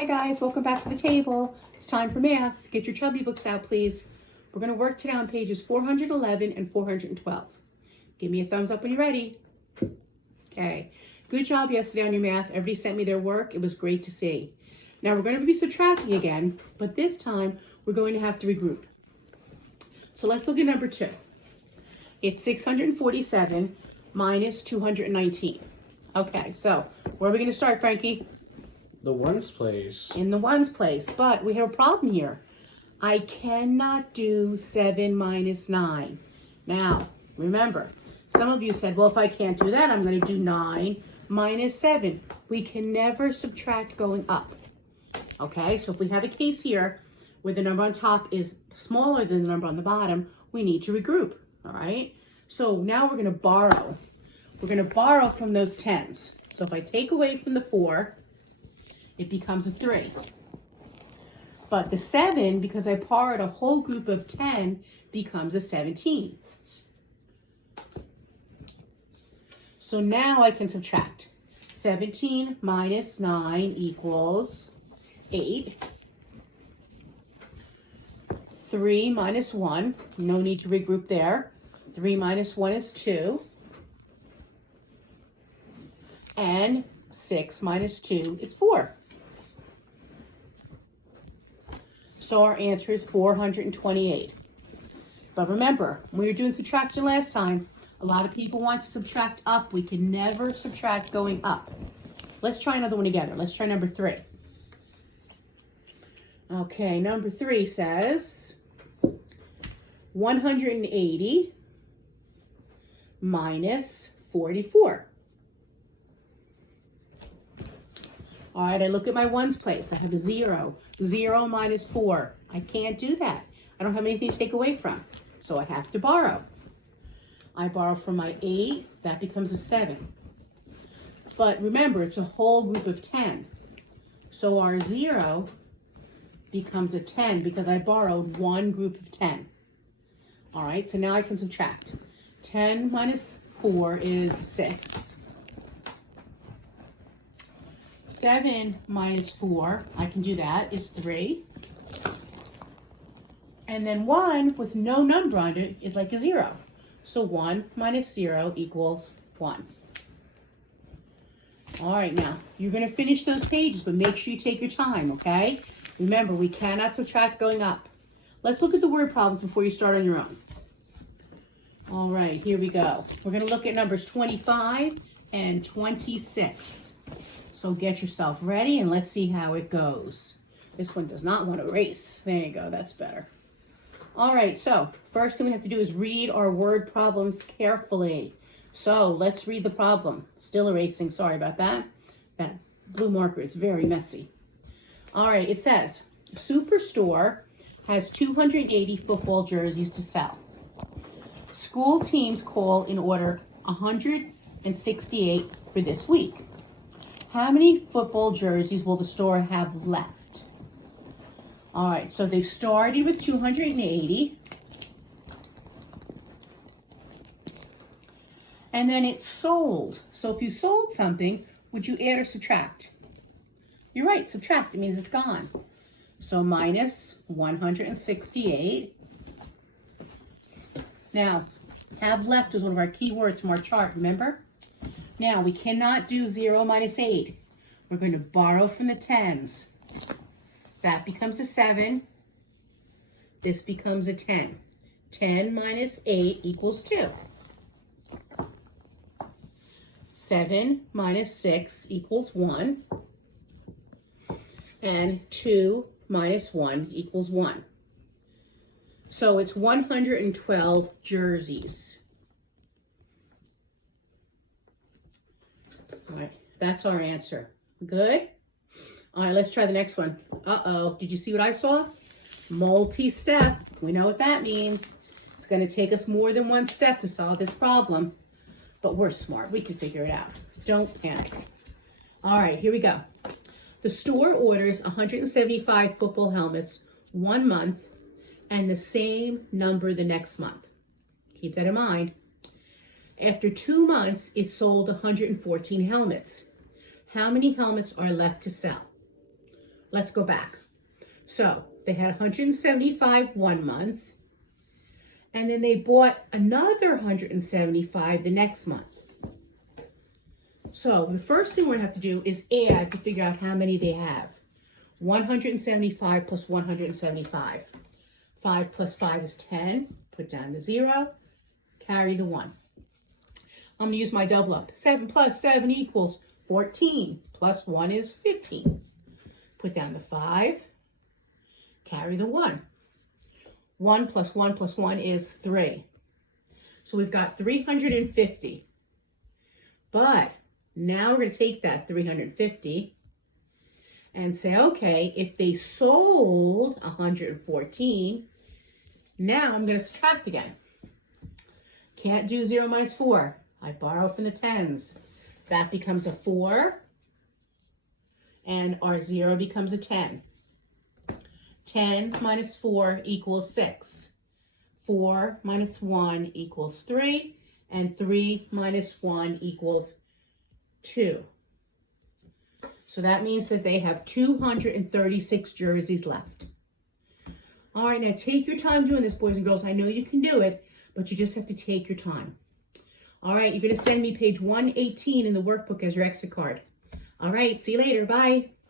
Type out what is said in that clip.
Hi guys, welcome back to the table. It's time for math. Get your chubby books out, please. We're going to work today on pages 411 and 412. Give me a thumbs up when you're ready. Okay, good job yesterday on your math. Everybody sent me their work. It was great to see. Now we're going to be subtracting again, but this time we're going to have to regroup. So let's look at number 2. It's 647 minus 219. Okay, so where are we going to start, Frankie? The ones place. In the ones place, but we have a problem here. I cannot do 7 minus 9. Now, remember, some of you said, well, if I can't do that, I'm going to do 9 minus 7. We can never subtract going up. Okay, so if we have a case here where the number on top is smaller than the number on the bottom, we need to regroup, all right? So now we're going to borrow. We're going to borrow from those 10s. So if I take away from the 4, it becomes a 3. But the 7, because I borrowed a whole group of 10, becomes a 17. So now I can subtract. 17 minus 9 equals 8. 3 minus 1, no need to regroup there. 3 minus 1 is 2. And 6 minus 2 is 4. So our answer is 428. But remember, when we were doing subtraction last time, a lot of people want to subtract up. We can never subtract going up. Let's try another one together. Let's try number 3. Okay, number 3 says 180 minus 44. All right, I look at my ones place. I have a 0. 0 minus 4. I can't do that. I don't have anything to take away from. So I have to borrow. I borrow from my 8. That becomes a 7. But remember, it's a whole group of 10. So our 0 becomes a 10 because I borrowed one group of 10. All right, so now I can subtract. 10 minus 4 is 6. 7 minus 4, I can do that, is 3. And then 1 with no number on it is like a 0. So 1 minus 0 equals 1. All right, now, you're going to finish those pages, but make sure you take your time, okay? Remember, we cannot subtract going up. Let's look at the word problems before you start on your own. All right, here we go. We're going to look at numbers 25 and 26. So get yourself ready and let's see how it goes. This one does not want to erase. There you go, that's better. All right, so first thing we have to do is read our word problems carefully. So let's read the problem. Still erasing, sorry about that. That blue marker is very messy. All right, it says, Superstore has 280 football jerseys to sell. School teams call in order 168 for this week. How many football jerseys will the store have left? All right, so they've started with 280. And then it's sold. So if you sold something, would you add or subtract? You're right, subtract. It means it's gone. So minus 168. Now, have left was one of our key words from our chart, remember? Now, we cannot do 0 minus 8. We're going to borrow from the 10s. That becomes a 7. This becomes a 10. 10 minus 8 equals 2. 7 minus 6 equals 1. And 2 minus 1 equals 1. So it's 112 jerseys. All right, that's our answer. Good? All right, let's try the next one. Uh-oh, did you see what I saw? Multi-step. We know what that means. It's going to take us more than one step to solve this problem, but we're smart. We can figure it out. Don't panic. All right, here we go. The store orders 175 football helmets 1 month and the same number the next month. Keep that in mind. After 2 months, it sold 114 helmets. How many helmets are left to sell? Let's go back. So they had 175 one month, and then they bought another 175 the next month. So the first thing we're gonna have to do is add to figure out how many they have. 175 plus 175. 5 plus 5 is 10. Put down the 0. Carry the 1. I'm gonna use my double up. 7 plus 7 equals 14. Plus 1 is 15. Put down the 5. Carry the 1. 1 plus 1 plus 1 is 3. So we've got 350. But now we're going to take that 350 and say, okay, if they sold 114, now I'm going to subtract again. Can't do 0 minus 4. I borrow from the tens. That becomes a 4. And our 0 becomes a 10. 10 minus 4 equals 6. 4 minus 1 equals 3. And 3 minus 1 equals 2. So that means that they have 236 jerseys left. All right, now take your time doing this, boys and girls. I know you can do it, but you just have to take your time. All right, you're going to send me page 118 in the workbook as your exit card. All right, see you later. Bye.